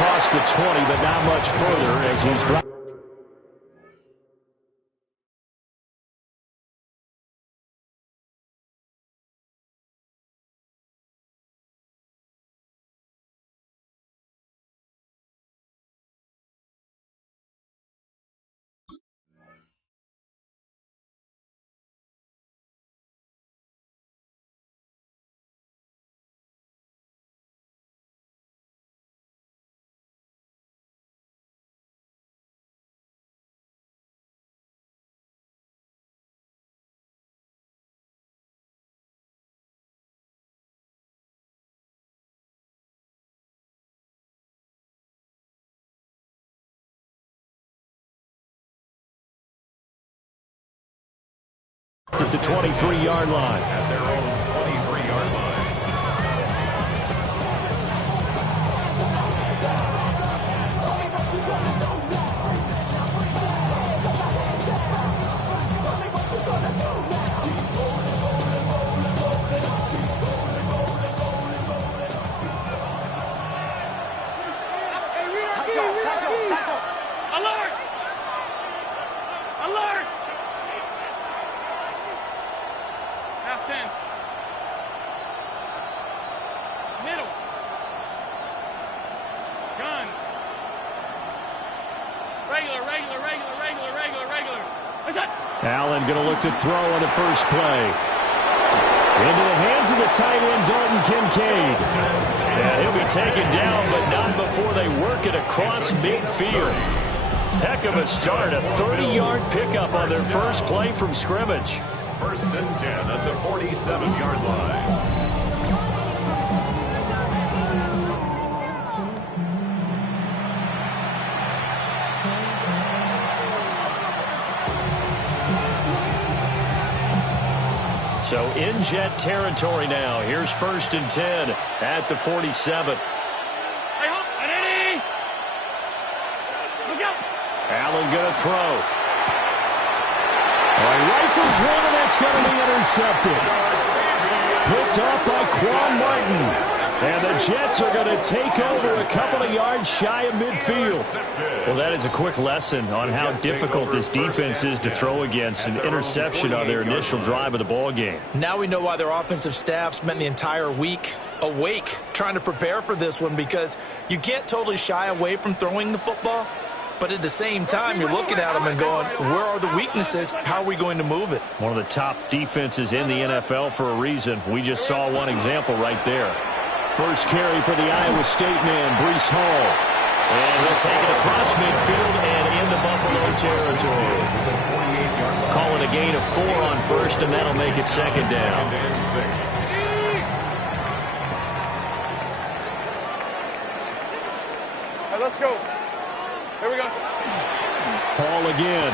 across the 20, but not much further as he's dropped. At the 23-yard line. At their own 23-yard line. Tackle. Alert! Alert! Half 10. Middle. Gun. Regular. What's that? Allen going to look to throw on the first play. Into the hands of the tight end, Dalton Kincaid. Yeah, he'll be taken down, but not before they work it across midfield. Heck of a start, a 30-yard pickup on their first play from scrimmage. First and 10 at the 47-yard line. So in Jet territory now. Here's first and 10 at the 47. Allen going to throw. He rifles one, and that's going to be intercepted. Picked off by Quan Martin. And the Jets are going to take over a couple of yards shy of midfield. Well, that is a quick lesson on how difficult this defense is to throw against. An interception on their initial drive of the ball game. Now we know why their offensive staff spent the entire week awake trying to prepare for this one, because you can't totally shy away from throwing the football. But at the same time, you're looking at them and going, where are the weaknesses? How are we going to move it? One of the top defenses in the NFL for a reason. We just saw one example right there. First carry for the Iowa State man, Breece Hall. And he'll take it across midfield and into Buffalo territory. Call it a gain of 4 on first, and that'll make it second down. All right, let's go. Here we go. Hall again.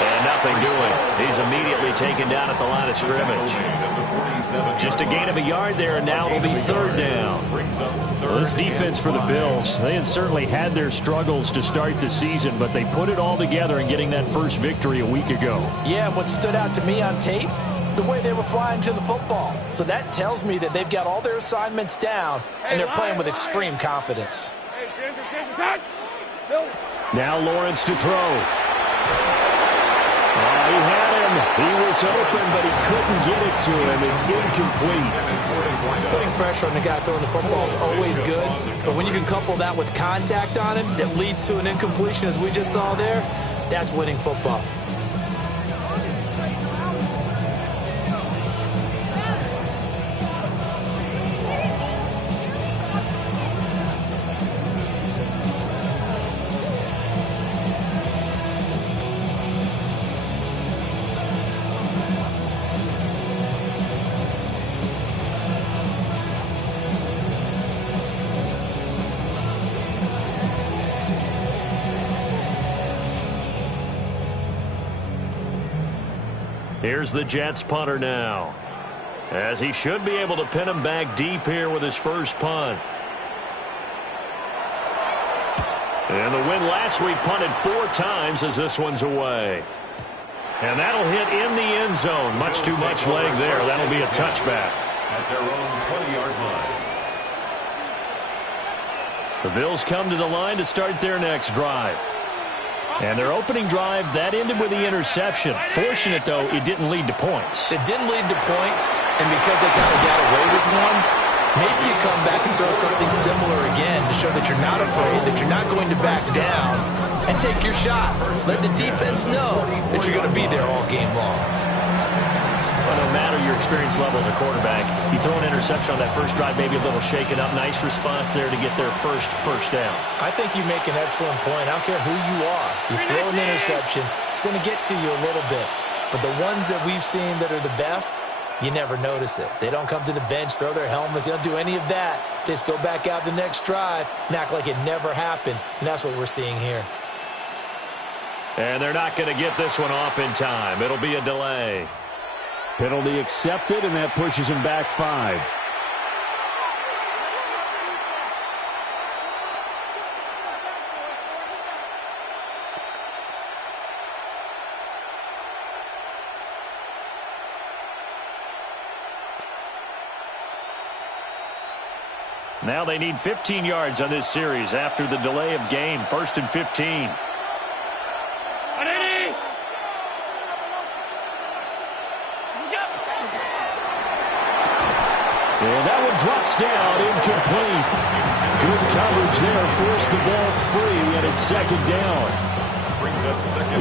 And nothing doing. He's immediately taken down at the line of scrimmage. Just a gain of a yard there, and now it'll be third down. Well, this defense for the Bills, they had certainly had their struggles to start the season, but they put it all together in getting that first victory a week ago. Yeah, what stood out to me on tape, the way they were flying to the football. So that tells me that they've got all their assignments down, and they're playing with extreme confidence. Now Lawrence to throw. He had him. He was open, but he couldn't get it to him. It's incomplete. Putting pressure on the guy throwing the football is always good, but when you can couple that with contact on him that leads to an incompletion, as we just saw there, that's winning football. Here's the Jets punter now, as he should be able to pin him back deep here with his first punt. And the win last week punted 4 times as this one's away. And that'll hit in the end zone. Much too much leg there. That'll be a touchback. At their own 20-yard line. The Bills come to the line to start their next drive. And their opening drive, that ended with the interception. Fortunate, though, it didn't lead to points. It didn't lead to points, and because they kind of got away with one, maybe you come back and throw something similar again to show that you're not afraid, that you're not going to back down, and take your shot. Let the defense know that you're going to be there all game long. Well, no matter your experience level as a quarterback, you throw an interception on that first drive, maybe a little shaken up. Nice response there to get their first down. I think you make an excellent point. I don't care who you are. You throw an interception, it's going to get to you a little bit. But the ones that we've seen that are the best, you never notice it. They don't come to the bench, throw their helmets. They don't do any of that. They just go back out the next drive and act like it never happened. And that's what we're seeing here. And they're not going to get this one off in time. It'll be a delay. Penalty accepted, and that pushes him back 5. Now they need 15 yards on this series after the delay of game. 1st and 15. And that one drops down, incomplete. Good coverage there, forced the ball free, and it's 2nd down.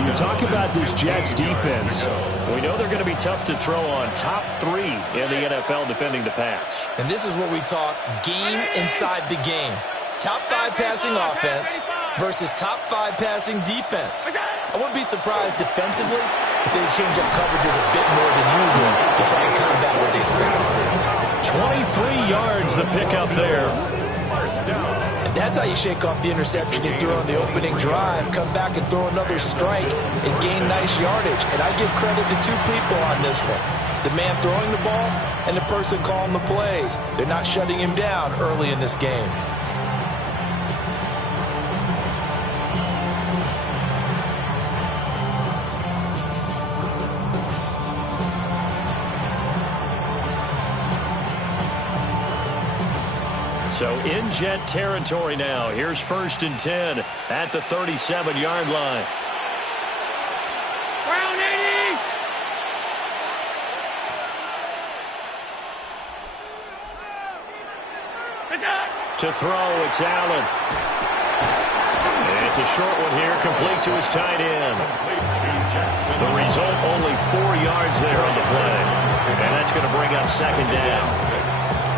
You talk about this Jets defense. We know they're going to be tough to throw on. Top 3 in the NFL defending the pass. And this is what we talk game inside the game. Top 5 passing offense versus top 5 passing defense. I wouldn't be surprised defensively if they change up coverages a bit more than usual to try and combat what they expect to see. 23 yards the pickup there. And that's how you shake off the interception you threw on the opening drive. Come back and throw another strike and gain nice yardage. And I give credit to 2 people on this one. The man throwing the ball and the person calling the plays. They're not shutting him down early in this game. So in Jet territory now. Here's 1st and 10 at the 37-yard line. Brown 80! To throw, it's Allen. And it's a short one here, complete to his tight end. The result, only 4 yards there on the play. And that's going to bring up 2nd down.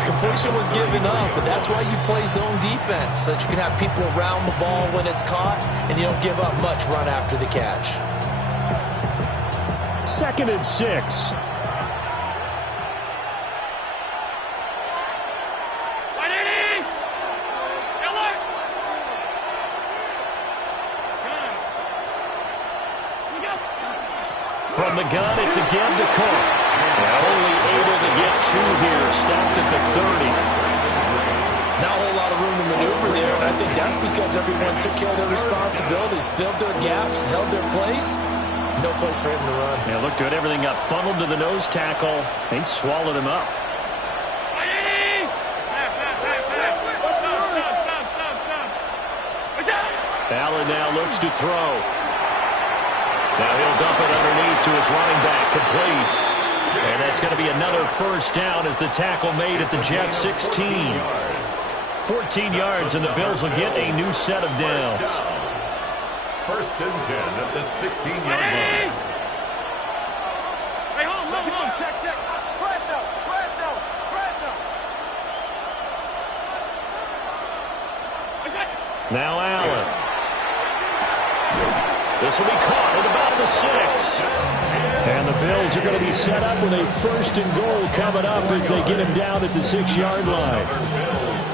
Completion was given up, but that's why you play zone defense, so that you can have people around the ball when it's caught, and you don't give up much run after the catch. 2nd and 6. From the gun, it's again to Cook. Only able to get 2 here, stopped at the 30. Not a whole lot of room to maneuver there, and I think that's because everyone took care of their responsibilities, filled their gaps, held their place. No place for him to run. Yeah, looked good. Everything got funneled to the nose tackle. They swallowed him up. Allen now looks to throw. Now he'll dump it underneath to his running back, complete. And that's going to be another 1st down as the tackle made at the Jets 16. 14 yards, and the Bills will get a new set of downs. 1st and 10 at the 16-yard line. Hey, hold on. Check. Presto. Now Allen. This will be caught at about the 6. And the Bills are going to be set up with a 1st and goal coming up as they get him down at the 6-yard line.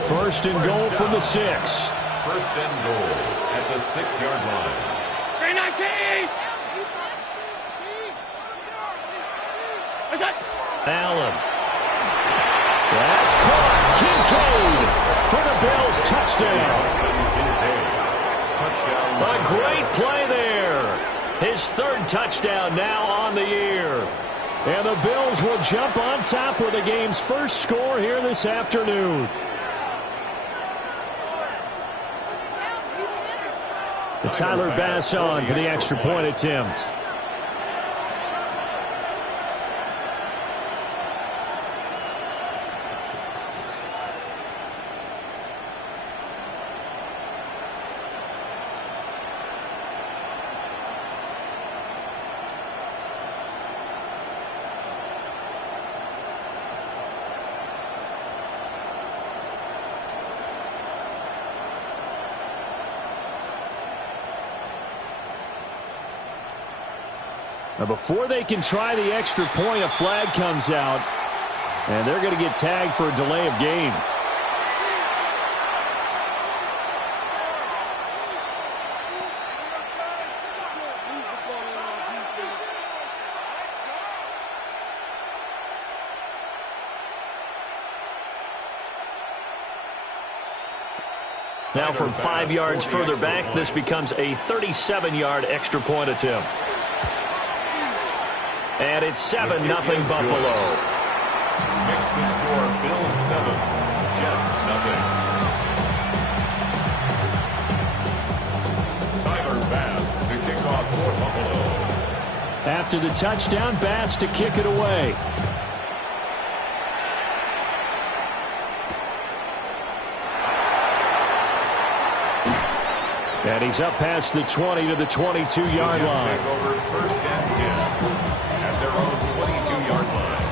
1st and goal from the 6. 1st and goal at the 6-yard line. 319! Allen. That's caught. Kincaid for the Bills touchdown. A great play there. His 3rd touchdown now on the year. And the Bills will jump on top with the game's first score here this afternoon. Tyler Bass on for the extra point attempt. Now before they can try the extra point, a flag comes out, and they're going to get tagged for a delay of game. Now from 5 yards further back, this becomes a 37-yard extra point attempt. And it's 7-0 Buffalo. Makes the score Bills 7, Jets 0. Tyler Bass to kick off for Buffalo. After the touchdown, Bass to kick it away. And he's up past the 20 to the 22-yard line. Take over first and 10 at their own 22-yard line.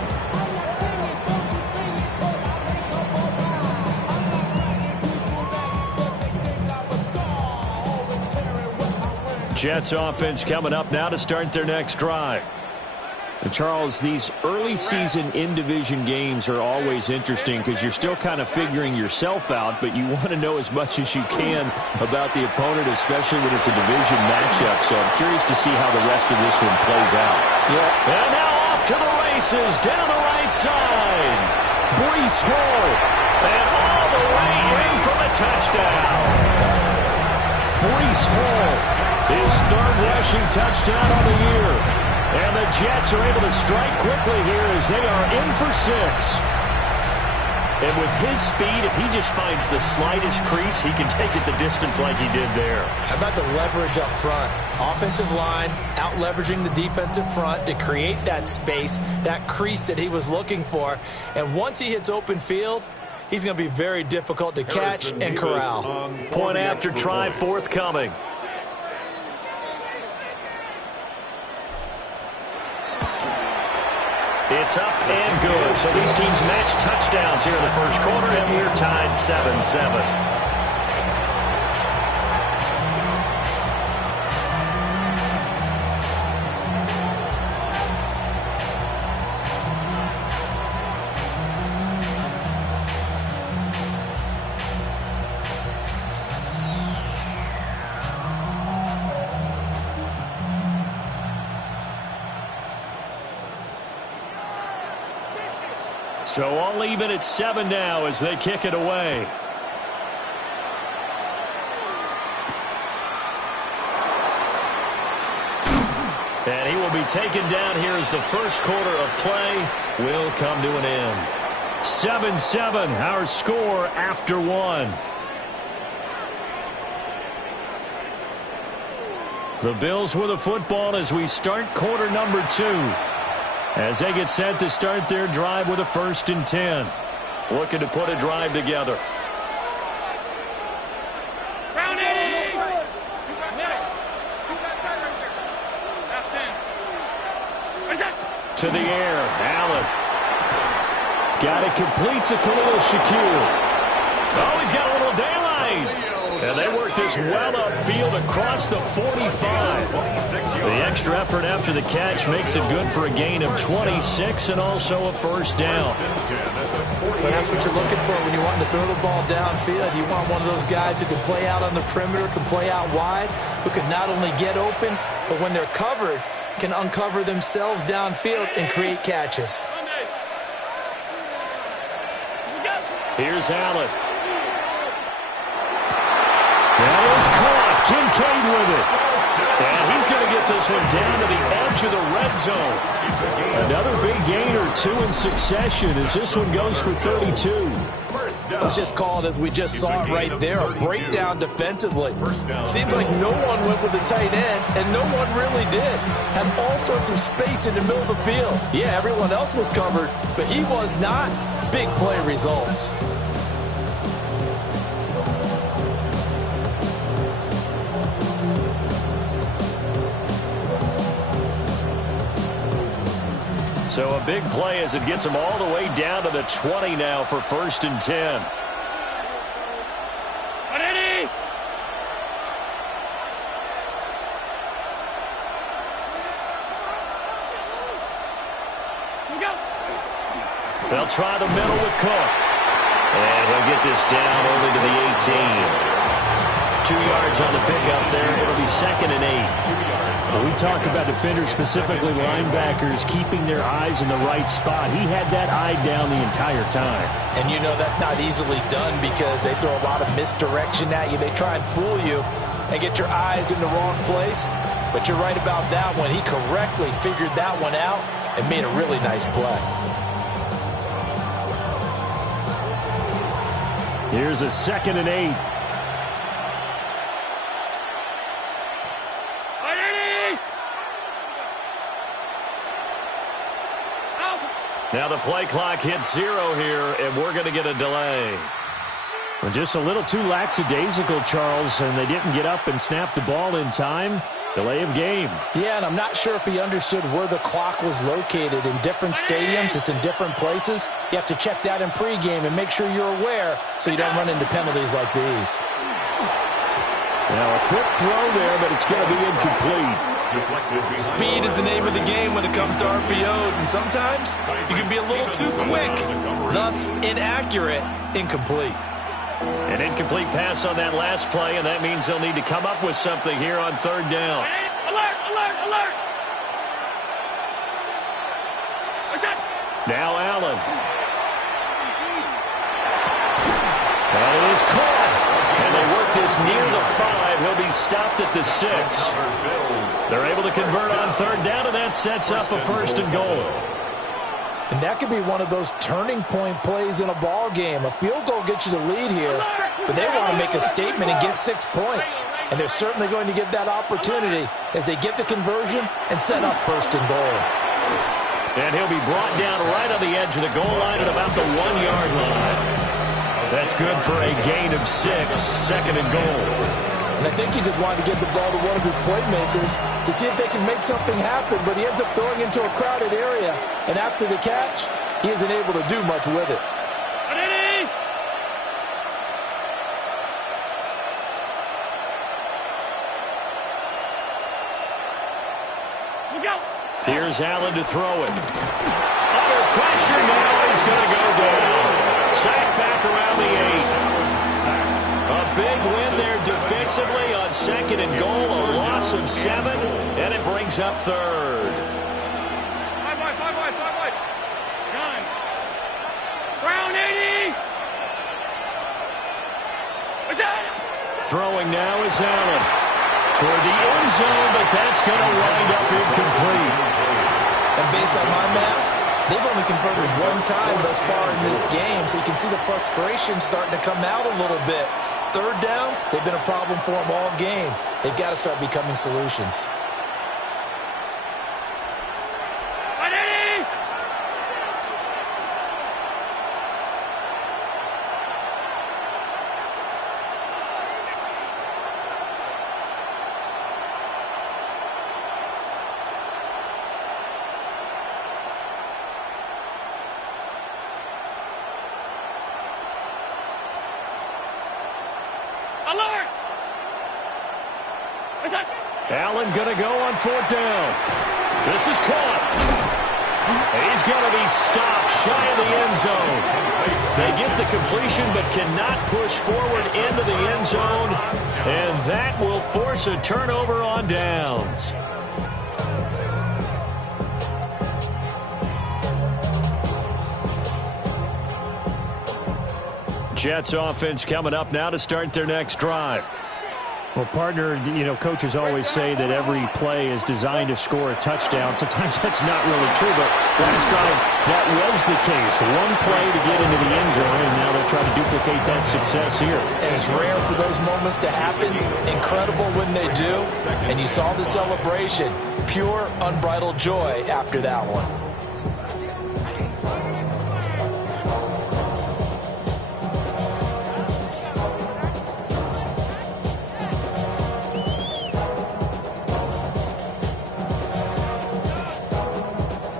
Jets offense coming up now to start their next drive. And Charles, these early season in-division games are always interesting because you're still kind of figuring yourself out, but you want to know as much as you can about the opponent, especially when it's a division matchup. So I'm curious to see how the rest of this one plays out. Yeah. And now off to the races down the right side. Breece Hall. And all the way in for the touchdown. Breece Hall, his third rushing touchdown on the year. And the Jets are able to strike quickly here as they are in for 6. And with his speed, if he just finds the slightest crease, he can take it the distance like he did there. How about the leverage up front? Offensive line out leveraging the defensive front to create that space, that crease that he was looking for. And once he hits open field, he's going to be very difficult to catch and corral. Point after try forthcoming. It's up and good. So these teams match touchdowns here in the first quarter, and we're tied 7-7. So all even at 7 now as they kick it away. And he will be taken down here as the first quarter of play will come to an end. 7-7, our score after 1. The Bills with the football as we start quarter number 2. As they get set to start their drive with a 1st and 10. Looking to put a drive together. To the air, Allen. Got it complete to Khalil Shakir. Oh, he's got a little daylight. And they work this well upfield across the 45. The extra effort after the catch makes it good for a gain of 26 and also a 1st down. But that's what you're looking for when you want to throw the ball downfield. You want one of those guys who can play out on the perimeter, can play out wide, who can not only get open, but when they're covered, can uncover themselves downfield and create catches. Here's Allen. That is caught. Kincaid with it. And he's going to get this one down to the edge of the red zone. Another big gain or 2 in succession as this one goes for 32. Let's just call it as we just saw it right there, a breakdown defensively. Seems like no one went with the tight end, and no one really did. Had all sorts of space in the middle of the field. Yeah, everyone else was covered, but he was not. Big play results. So a big play as it gets them all the way down to the 20 now for 1st and 10. They'll try the middle with Cook. And he'll get this down only to the 18. 2 yards on the pickup there. It'll be 2nd and 8. When we talk about defenders, specifically linebackers, keeping their eyes in the right spot. He had that eye down the entire time. And you know that's not easily done because they throw a lot of misdirection at you. They try and fool you and get your eyes in the wrong place. But you're right about that one. He correctly figured that one out and made a really nice play. Here's a 2nd and 8. Now the play clock hits 0 here, and we're going to get a delay. Well, just a little too lackadaisical, Charles, and they didn't get up and snap the ball in time. Delay of game. Yeah, and I'm not sure if he understood where the clock was located. In different stadiums, it's in different places. You have to check that in pregame and make sure you're aware so you don't run into penalties like these. Now a quick throw there, but it's going to be incomplete. Speed is the name of the game when it comes to RPOs, and sometimes you can be a little too quick, thus inaccurate, incomplete. An incomplete pass on that last play, and that means they'll need to come up with something here on 3rd down. Alert, alert, alert! Now Allen. That is caught. And they work this near the 5. He'll be stopped at the 6. They're able to convert on 3rd down, and that sets up a 1st and goal. And that could be one of those turning point plays in a ball game. A field goal gets you the lead here, but they want to make a statement and get 6 points. And they're certainly going to get that opportunity as they get the conversion and set up 1st and goal. And he'll be brought down right on the edge of the goal line at about the 1-yard line. That's good for a gain of 6, 2nd and goal. And I think he just wanted to get the ball to one of his playmakers to see if they can make something happen, but he ends up throwing into a crowded area. And after the catch, he isn't able to do much with it. Here's Allen to throw it. Under pressure now, he's going to go down. Sacked back around the 8. A big win there defensively on 2nd and goal. A loss of 7, and it brings up 3rd. 5 wide. 9. Brown 80. What's that? Throwing now is Allen. Toward the end zone, but that's going to wind up incomplete. And based on my math, they've only converted 1 time thus far in this game, so you can see the frustration starting to come out a little bit. 3rd downs, they've been a problem for them all game. They've got to start becoming solutions. Alert! Allen going to go on 4th down. This is caught. He's going to be stopped shy of the end zone. They get the completion but cannot push forward into the end zone, and that will force a turnover on downs. Jets offense coming up now to start their next drive. Well, partner, coaches always say that every play is designed to score a touchdown. Sometimes that's not really true, but last time that was the case. One play to get into the end zone, and now they'll try to duplicate that success here. And it's rare for those moments to happen. Incredible when they do. And you saw the celebration. Pure, unbridled joy after that one.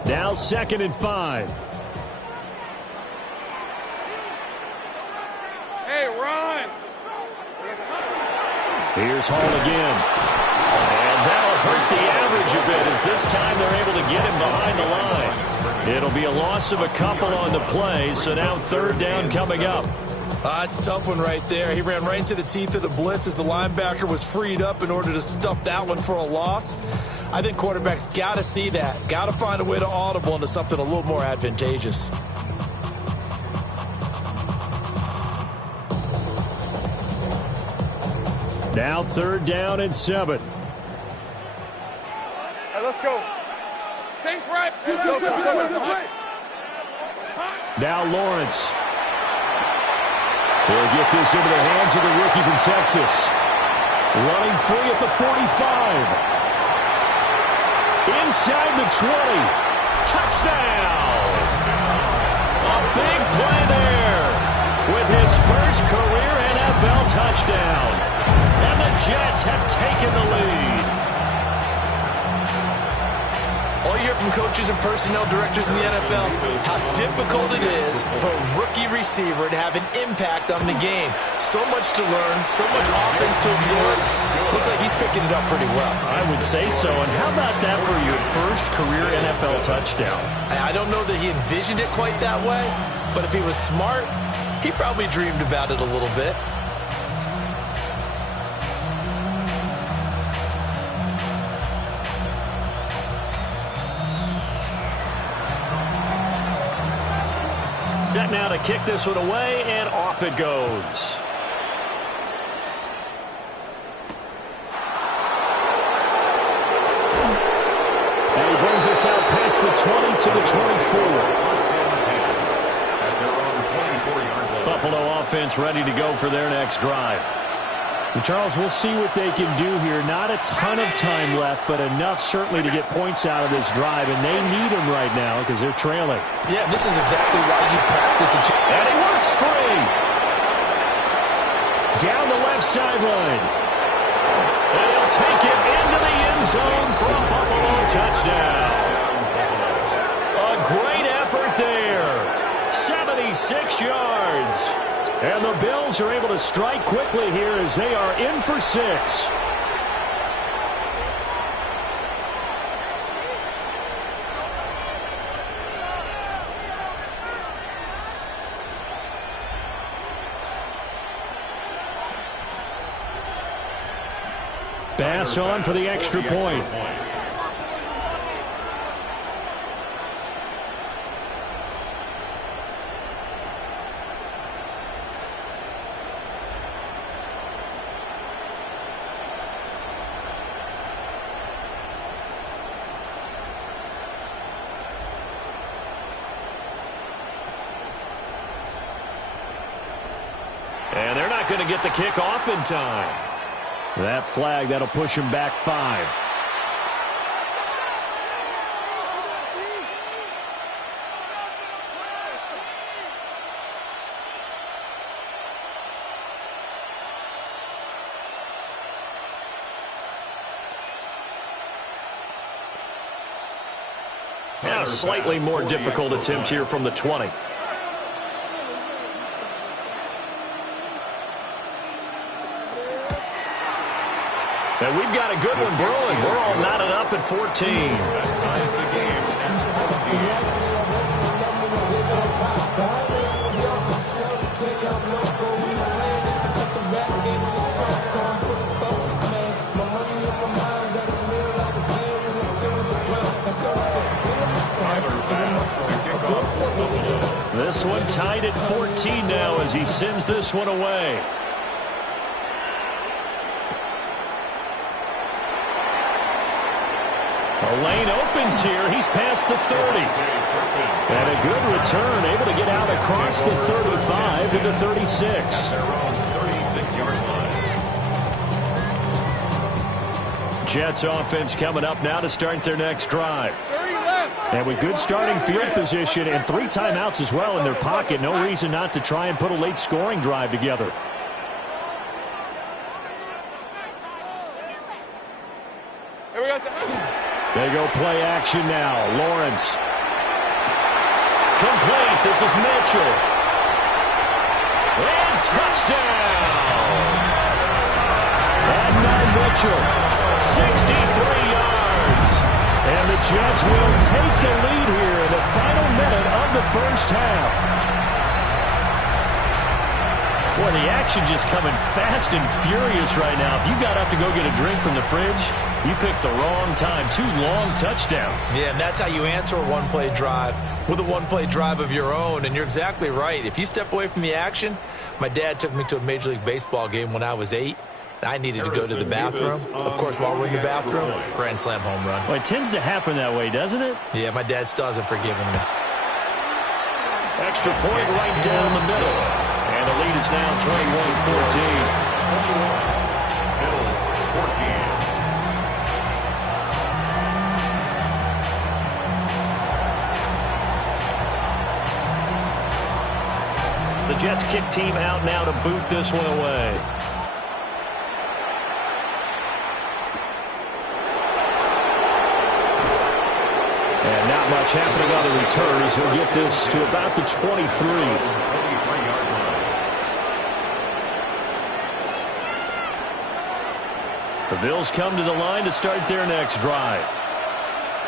Now 2nd and 5. Hey, run! Here's Hall again. And that'll hurt the average a bit as this time they're able to get him behind the line. It'll be a loss of a couple on the play, so now 3rd down coming up. It's a tough one right there. He ran right into the teeth of the blitz as the linebacker was freed up in order to stuff that one for a loss. I think quarterbacks got to see that. Got to find a way to audible into something a little more advantageous. Now 3rd down and 7. Hey, let's go. Sink right. Let's go. Now Lawrence. He'll get this into the hands of the rookie from Texas. Running free at the 45. Inside the 20. Touchdown! A big play there with his first career NFL touchdown. And the Jets have taken the lead. All you hear from coaches and personnel directors in the NFL, how difficult it is for a rookie receiver to have an impact on the game. So much to learn, so much offense to absorb. Looks like he's picking it up pretty well. I would say so. And how about that for your first career NFL touchdown? I don't know that he envisioned it quite that way, but if he was smart, he probably dreamed about it a little bit. Set now to kick this one away, and off it goes. And he brings us out past the 20 to the 24. Buffalo offense ready to go for their next drive. And Charles, we'll see what they can do here. Not a ton of time left, but enough certainly to get points out of this drive, and they need them right now because they're trailing. Yeah, this is exactly why you practice. And he works free. Down the left sideline. And he'll take it into the end zone for a Buffalo touchdown. A great effort there. 76 yards. And the Bills are able to strike quickly here as they are in for 6. Pass on for the extra point. And they're not going to get the kick off in time. That flag, that'll push him back 5. Now a slightly more difficult attempt here from the 20. And we've got a good one brewing. We're all knotted up at 14. That ties the game at 14. This one tied at 14 now as he sends this one away. lane opens here. He's past the 30. And a good return, able to get out across the 35 to the 36. Their own 36-yard line. Jets offense coming up now to start their next drive. 30 left. And with good starting field position and 3 timeouts as well in their pocket, no reason not to try and put a late scoring drive together. Here we go. They go play action now. Lawrence. Complete. This is Mitchell. And touchdown. And now Mitchell. 63 yards. And the Jets will take the lead here in the final minute of the first half. Boy, the action just coming fast and furious right now. If you got up to go get a drink from the fridge, you picked the wrong time. 2 long touchdowns. Yeah, and that's how you answer a one-play drive, with a one-play drive of your own. And you're exactly right. If you step away from the action, my dad took me to a Major League Baseball game when I was 8. And I needed to go to the bathroom. Of course, while we're in the bathroom, grand slam home run. Well, it tends to happen that way, doesn't it? Yeah, my dad still hasn't forgiven me. Extra point right down the middle. And the lead is now 21-14. Bills 14. The Jets kick team out now to boot this one away. And not much happening on the returns. He'll get this to about the 23. 23-yard line. The Bills come to the line to start their next drive.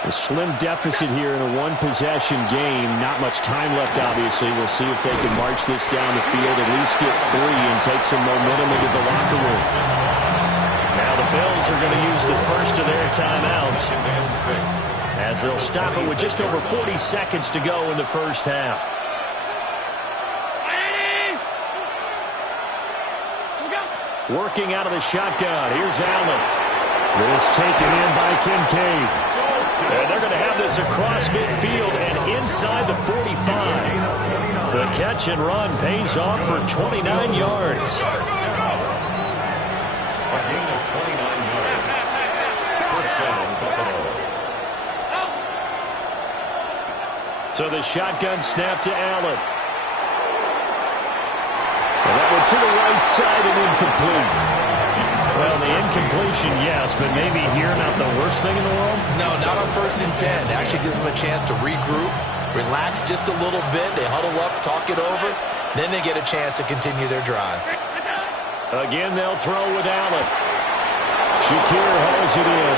A slim deficit here in a one-possession game. Not much time left, obviously. We'll see if they can march this down the field, at least get 3 and take some momentum into the locker room. Now the Bills are going to use the first of their timeouts, as they'll stop it with just over 40 seconds to go in the first half. Working out of the shotgun. Here's Allen. This taken in by Kincaid. And they're going to have this across midfield and inside the 45. The catch and run pays off for 29 yards. A gain of 29 yards. First down, Buffalo. So the shotgun snap to Allen. And that one to the right side and incomplete. Well, the incompletion, yes, but maybe here not the worst thing in the world? No, not on 1st and 10. Actually gives them a chance to regroup, relax just a little bit. They huddle up, talk it over. Then they get a chance to continue their drive. Again, they'll throw with Allen. Shakir hauls it in.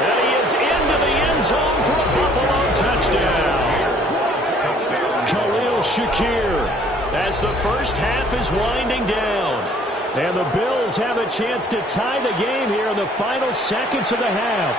And he is into the end zone for a Buffalo touchdown. Khalil Shakir, as the first half is winding down. And the Bills have a chance to tie the game here in the final seconds of the half.